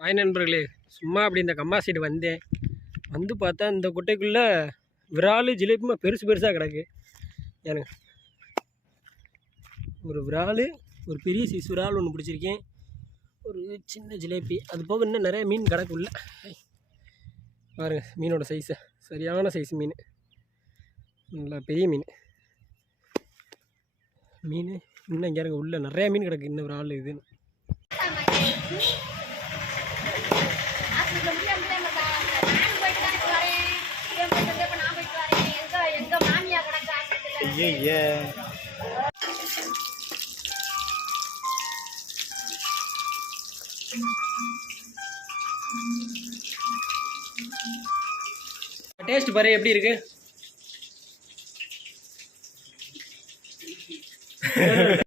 Hi நண்பர்களே, சும்மா அப்படி இந்த கம்மா சைடு வந்தேன். வந்து பார்த்தா இந்த குட்டைக்குள்ளே விரால் ஜிலேபிமா பெருசு பெருசாக கிடக்கு. எனக்கு ஒரு விரால், ஒரு பெரிய சைஸ் விரால் ஒன்று பிடிச்சிருக்கேன். ஒரு சின்ன ஜிலேபி, அது போக இன்னும் நிறைய மீன் கிடக்குள்ள. பாருங்க மீனோட சைஸை, சரியான சைஸ் மீன், நல்லா பெரிய மீன். இன்னும் இங்கே இருக்க உள்ள நிறையா மீன் கிடக்கு. இன்னும் விரால் இதுன்னு டேஸ்ட் பாரு எப்படி இருக்கு.